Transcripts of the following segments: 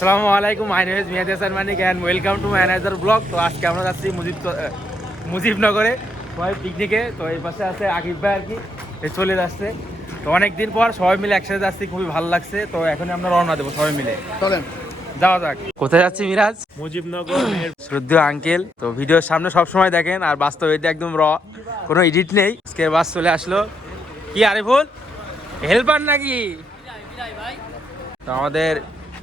আসসালামু আলাইকুম, my name is Miad Hasan Manik and welcome to my another blog. তো আজকে আমরা যাচ্ছি মুজিবনগরে সবাই পিকনিকে। তো এই পাশে আছে আকিব ভাই আর কি, চলে যাচ্ছে। তো অনেক দিন পর সবাই মিলে একসাথে যাচ্ছি, খুবই ভালো লাগছে। তো এখন আমরা রওনা দেবো সবাই মিলে, চলেন যাওয়া যাক। কোথায় যাচ্ছি মিরাজ? মুজিবনগর। শ্রদ্ধেয় আঙ্কেল তো ভিডিওর সামনে সবসময় দেখেন, আর বাস্তব এটা একদম কোনো এডিট নেই। আজকে বাস চলে আসলো। কি আরিফুল হেল্পার নাকি? তো আমাদের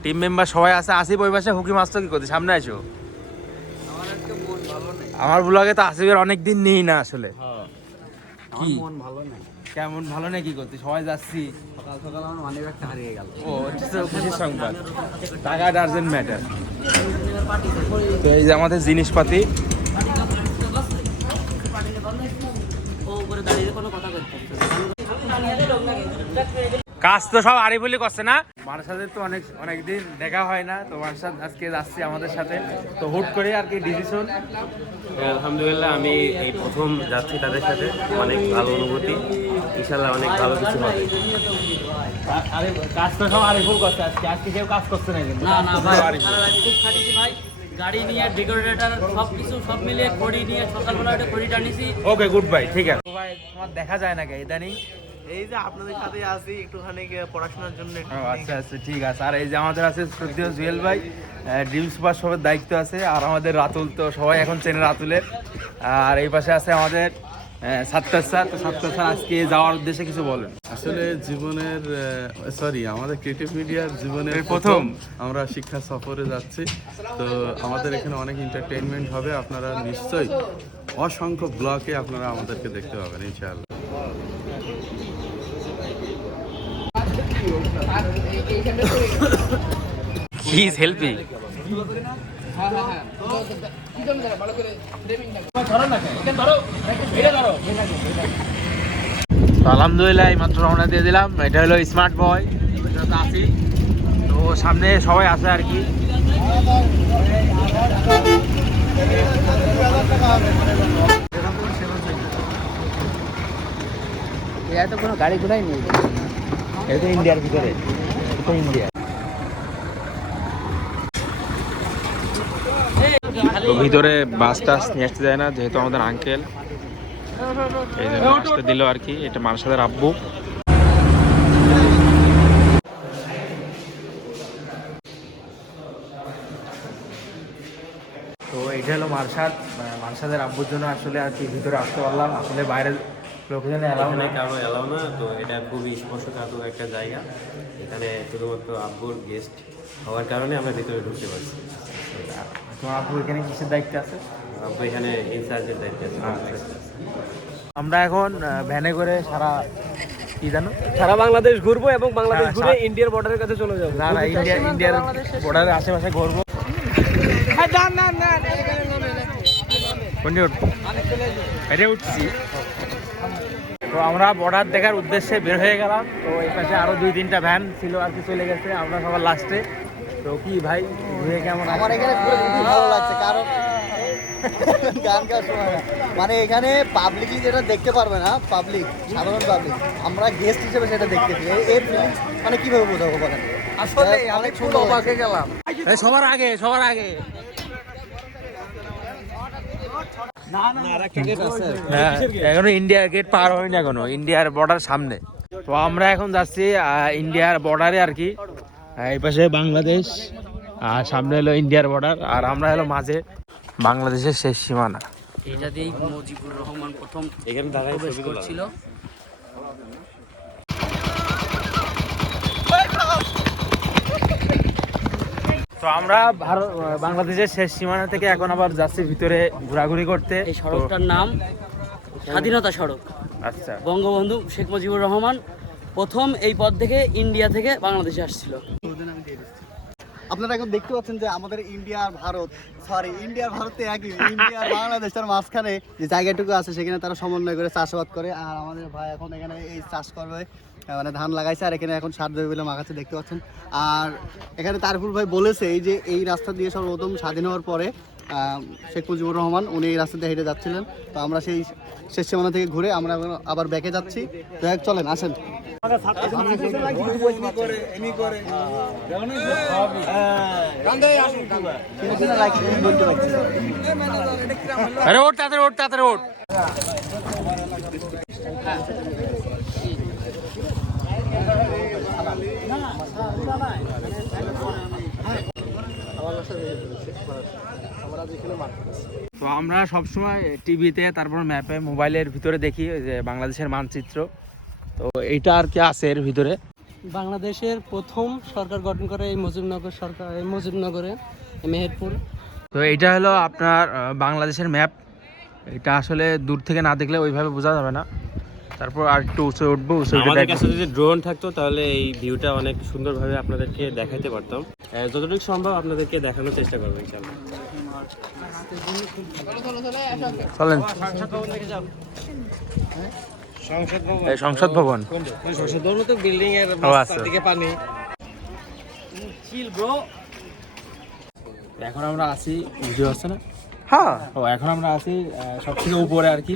টিম মেম্বার সবাই আছে। আসিফ ওই পাশে, হুকি মাস্ত কি করতে সামনে আসো। আমার ব্লগে তো আসিফের অনেকদিন নেই না আসলে। কি মন ভালো নাই? কেমন ভালো নেই কি করতে? সবাই যাচ্ছি, সকাল সকাল আমার মানি ব্যাগটা হারিয়ে গেল। ও খুশির সংবাদ, টাকা ডাজেন্ট ম্যাটার। তো এই যে আমাদের জিনিসপাতি। কাজ তো সব আরিফুলি করছে না? মানসাদের তো অনেকদিন দেখা হয় না। তো মানসাদ আজকে যাচ্ছি আমাদের সাথে। তো হুট করে আর কি ডিসিশন। আলহামদুলিল্লাহ, আমি এই প্রথম যাচ্ছি তাদের সাথে। অনেক ভালো অনুভূতি, ইনশাল্লাহ অনেক ভালো কিছু হবে। কাজ তো সব আরিফুল করছে আজকে কেউ কাজ করছে না কিন্তু। না ভাই, খুব খাটিছি ভাই। গাড়ি নিয়ে ডেকোরেটর সব মিলিয়ে খড়ি নিয়ে সকালবেলা একটা খড়িটা নিছি। ওকে গুড বাই, ঠিক আছে ভাই। তোমার দেখা যায় না কে ইদানিং? এই যে আপনাদের সাথে আছি একটুখানি পড়াশোনার জন্য। আচ্ছা আচ্ছা, ঠিক আছে। আর এই যে আমাদের আছে শ্রদ্ধেয় জুয়েল ভাই, ড্রিমস সুপার সবের দায়িত্ব আছে। আর আমাদের রাতুল, তো সবাই এখন চেনে রাতুলের। আর এই পাশে আছে আমাদের সাত্তার স্যার। তো সাত্তার স্যার আজকে যাওয়ার উদ্দেশ্যে কিছু বলেন। আসলে জীবনের আমাদের ক্রিয়েটিভ মিডিয়ার জীবনের প্রথম আমরা শিক্ষা সফরে যাচ্ছি। তো আমাদের এখানে অনেক এন্টারটেইনমেন্ট হবে। আপনারা নিশ্চয়ই অসংখ্য ব্লগে আপনারা আমাদেরকে দেখতে পাবেন ইনশাআল্লাহ। Please help me. আলহামদুলিল্লাহ এই মাত্র রওনা দিয়ে দিলাম। এটা হলো স্মার্ট বয়, আসি। তো সামনে সবাই আছে আর কি। তো কোনো গাড়ি ঘোড়াই নেই, এটা তো ইন্ডিয়ার ভিতরে, এটা ইন্ডিয়া। তো ভিতরে বাস টাস নিয়ে আসতে যায় না, যেহেতু আমাদের আঙ্কেল, এই জন্য আসতে দিল আর কি। এটা মানসাদের আব্বু। তো এটা হলো মানসাদের আব্বুর জন্য আসলে আর কি ভিতরে আসতে পারলাম। আসলে বাইরের লোকজন এলাও এখানে নেই। কারো এলাও না, তো এটা খুবই স্পর্শকাতর একটা জায়গা। এখানে শুধুমাত্র আব্বুর গেস্ট হওয়ার কারণে আমরা ভিতরে ঢুকতে পারছি। তোমার আব্বু এখানে কিসের দায়িত্ব আছে? আব্বু এখানে ইনচার্জের দায়িত্বে আছে। আমরা এখন ভ্যানে করে সারা বাংলাদেশ ঘুরবো এবং বাংলাদেশ ঘুরে ইন্ডিয়ার বর্ডারের কাছে চলে যাবো। ইন্ডিয়ার বর্ডারের আশেপাশে ঘুরবো। উঠছি। তো আমরা বর্ডার দেখার উদ্দেশ্যে বের হয়ে গেলাম। তো এই পাশে আরো 2-3টা ভ্যান ছিল আর কি, চলে গেছে। আমরা সবার লাস্টে। তো কি ভাই ঘুরে কেমন? আমার এখানে ঘুরে খুবই ভালো লাগছে, কারণ গান গাওয়ার সময় না। মানে এখানে পাবলিকলি যেটা দেখতে পারবে না, সাধারণ পাবলিক, আমরা গেস্ট হিসেবে সেটা দেখতেছি। এই ফিলিংস মানে কিভাবে বোঝাবো বলেন? আসলে অনেক সুন্দর অবাকে গেলাম। সবার আগে এখনো ইন্ডিয়ার গেট পার হয়নি, এখনো ইন্ডিয়ার বর্ডার সামনে। তো আমরা এখন যাচ্ছি ইন্ডিয়ার বর্ডারে আর কি। এই পাশে বাংলাদেশ আর সামনে হলো ইন্ডিয়ার বর্ডার, আর আমরা হলো মাঝে বাংলাদেশের শেষ সীমানা। এটা দিয়েই মুজিবুর রহমান প্রথম এখানে দাঁড়াই প্রবেশ করছিল। তো আমরা বাংলাদেশের শেষ সীমানা থেকে এখন আবার যাচ্ছি ভিতরে ঘোরাঘুরি করতে। এই সড়কটার নাম স্বাধীনতা সড়ক। আচ্ছা, বঙ্গবন্ধু শেখ মুজিবুর রহমান প্রথম এই পথ থেকে ইন্ডিয়া থেকে বাংলাদেশে আসছিল। আপনারা এখন দেখতে পাচ্ছেন যে আমাদের ইন্ডিয়া আর ভারতে একই। ইন্ডিয়া আর বাংলাদেশের মাঝখানে যে জায়গাটুকু আছে সেখানে তারা সমন্বয় করে চাষাবাদ করে। আর আমাদের ভাই এখন এখানে এই চাষ করবে, মানে ধান লাগাইছে। আর এখানে এখন সার দেবে বলে মাখাচ্ছে, দেখতে পাচ্ছেন। আর এখানে তারপুর ভাই বলেছে এই যে এই রাস্তা দিয়ে সর্বপ্রথম স্বাধীন হওয়ার পরে শেখ মুজিবুর রহমান, উনি এই রাস্তা দিয়ে হেঁটে যাচ্ছিলেন। তো আমরা সেই শেষ সীমানা থেকে ঘুরে আমরা আবার ব্যাকে যাচ্ছি। তো চলেন আসেন। আরে ওঠ তাড়াতাড়ি, ওঠ তাড়াতাড়ি, ওঠ। তো আমরা সবসময় টিভিতে, তারপর ম্যাপে, মোবাইলের ভিতরে দেখি যে বাংলাদেশের মানচিত্র। তো এইটা আর কি আছে এর ভিতরে। বাংলাদেশের প্রথম সরকার গঠন করে এই মুজিবনগর সরকার, এই মুজিবনগরে মেহেরপুর। তো এইটা হলো আপনার বাংলাদেশের ম্যাপ। এটা আসলে দূর থেকে না দেখলে ওইভাবে বোঝা যাবে না। তারপর আর একটু উঁচু উঠবো, আমাদের কাছে যদি ড্রোন থাকতো তাহলে এই ভিউটা অনেক সুন্দরভাবে আপনাদেরকে দেখাতে পারতাম। যতটুকু সম্ভব আপনাদেরকে দেখানোর চেষ্টা করবো ইনশাআল্লাহ। চলেন। এই সংসদ ভবন, সংসদ ভবন তো বিল্ডিং এর দিকে পানি। Chill bro. এখন আমরা আছি, বুঝতে পারছেন না? হ্যাঁ, ও এখন আমরা আছি সব থেকে উপরে আর কি।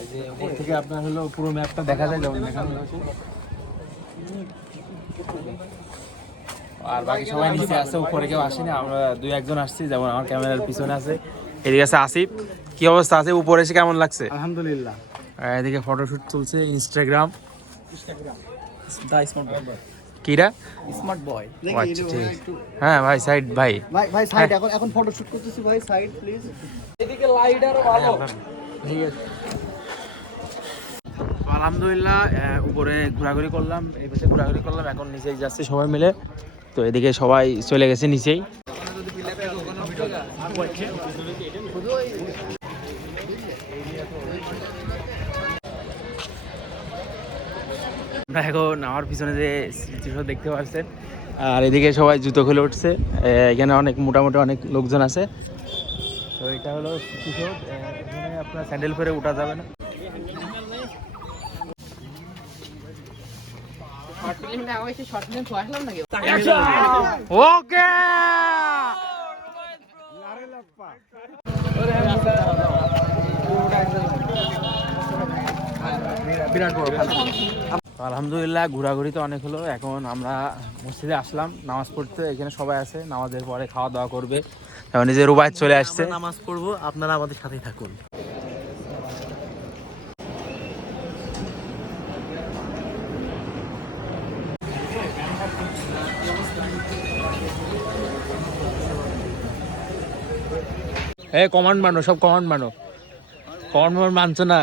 এই যে উপর থেকে আপনার হলো পুরো ম্যাপটা দেখা যায়, যেমন দেখানো হয়েছে। আর বাকি সবাই নিচে আছে, উপরে কেউ আসেনি। আমরা 2-1 জন আসছি, যেমন আমার ক্যামেরার পিছনে আছে, এদিকে আছে আসিফ। কি অবস্থা আছে? উপরে এসে কেমন লাগছে? আলহামদুলিল্লাহ। এদিকে ফটোশুট চলছে, ইনস্টাগ্রাম। কিরা স্মার্ট বয়। আচ্ছা ঠিক আছে। হ্যাঁ ভাই, সাইড ভাই, ভাই সাইড, এখন ফটোশুট করতেছি ভাই, সাইড প্লিজ। এদিকে লাইট আরো ভালো। ঠিক আছে। আলহামদুলিল্লাহ উপরে ঘোরাঘুরি করলাম, এই পাশে ঘোরাঘুরি করলাম, এখন নিচেই যাচ্ছি সবাই মিলে। তো এদিকে সবাই চলে গেছে নিচেই। এখন আমার পিছনে যে স্মৃতিসৌধ দেখতে পাচ্ছেন, আর এদিকে সবাই জুতো খুলে উঠছে। এখানে অনেক মোটামুটি অনেক লোকজন আছে। তো এটা হলো স্মৃতিসৌধ। এখানে আপনার স্যান্ডেল পরে উঠা যাবে না। ওকে, আলহামদুলিল্লাহ ঘোরাঘুরি তো অনেক হলো। এখন আমরা মসজিদে আসলাম নামাজ পড়তে। এখানে সবাই আছে, নামাজের পরে খাওয়া দাওয়া করবে। এখন নিজের রুবাইত চলে আসছে, নামাজ পড়বো, আপনারা আমাদের সাথেই থাকুন। কমান্ড মানো, সব কমান্ড মানো। কমান্ড মানছো না?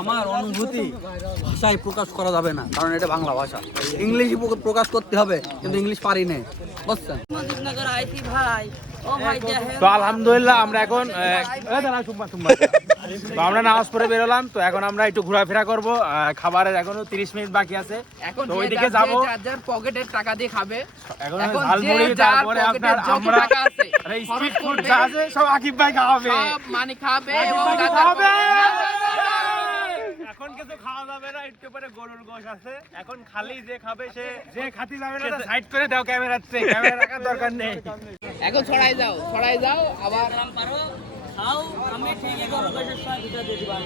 আমার অনুভূতি ভাষায় প্রকাশ করা যাবে না, কারণ এটা বাংলা ভাষা। ইংলিশে প্রকাশ করতে হবে, কিন্তু ইংলিশ পারি না, বুঝছেন? তো আলহামদুলিল্লাহ আমরা এখন তো আমরা নামাজ পড়ে বেরোলাম। তো এখন আমরা একটু ঘোরাফেরা করবো। খাবারের এখনো 30 মিনিট বাকি আছে। তো ওইদিকে যাবো। পকেটের টাকা দিয়ে খাবে। এখন ঝালমুড়ি, তারপরে আপনার আমরা স্ট্রিট ফুড যা আছে সব আকিব ভাই খাওয়াবে, মানে খাবে খাওয়াবে। এখন কিছু খাওয়া যাবে না, একটু পরে গরুর গোশ আছে। এখন খালি যে খাবে সে, যে খাতি যাবে না সাইড করে দাও ক্যামেরাতে, ক্যামেরা রাখার দরকার নেই। এখন ছড়াই যাও আবার পারো খাও। আমি ঠিকই গরু গোশের সাথে দুটো দিয়ে দিবা।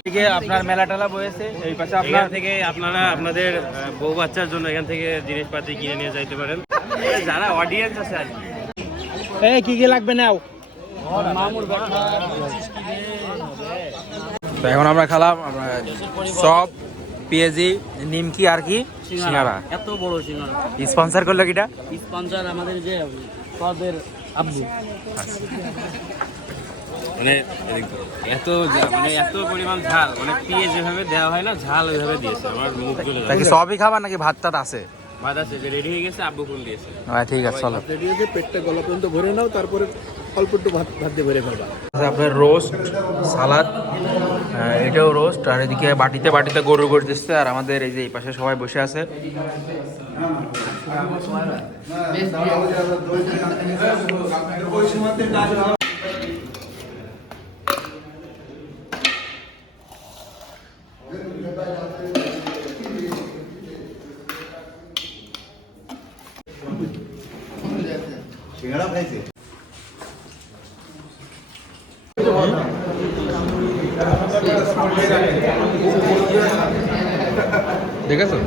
এদিকে আপনার মেলা টেলা বসেছে, এই পাশে এখান আপনার থেকে আপনারা আপনাদের বউ বাচ্চার জন্য এখান থেকে জিনিসপাতি কিনে নিয়ে যাইতে পারেন। যারা অডিয়েন্স আছে আর কি। কি লাগবে নাও। তো এখন আমরা খেলাম চপ, পেঁয়াজি, নিমকি আর কি সিঙ্গারা। এত বড় সিঙ্গারা স্পন্সর করলো কিটা? স্পন্সর আমাদের যে পদের আব্বু। মানে এত পরিমাণ ঝাল, মানে পেঁয়াজ যেভাবে দেওয়া হয় না, ঝাল ওইভাবে দিয়েছে। আমার মুখ জ্বলে নাকি যাচ্ছে। সবই খাবার নাকি ভাত টাত আছে? ভাত আছে, রেডি হয়ে গেছে, আব্বু ফুল দিয়েছে। ঠিক আছে চলো। পেটটা গলা পর্যন্ত ভরে নাও, তারপরে অল্প একটু ভাত দিয়ে ভরে ফেলবা। আপনার রোস্ট, সালাদ, এটাও রোস্ট। আর এদিকে বাটিতে বাটিতে গরু করতেছে। আর আমাদের এই যে এই পাশে সবাই বসে আছে। দেখেছো?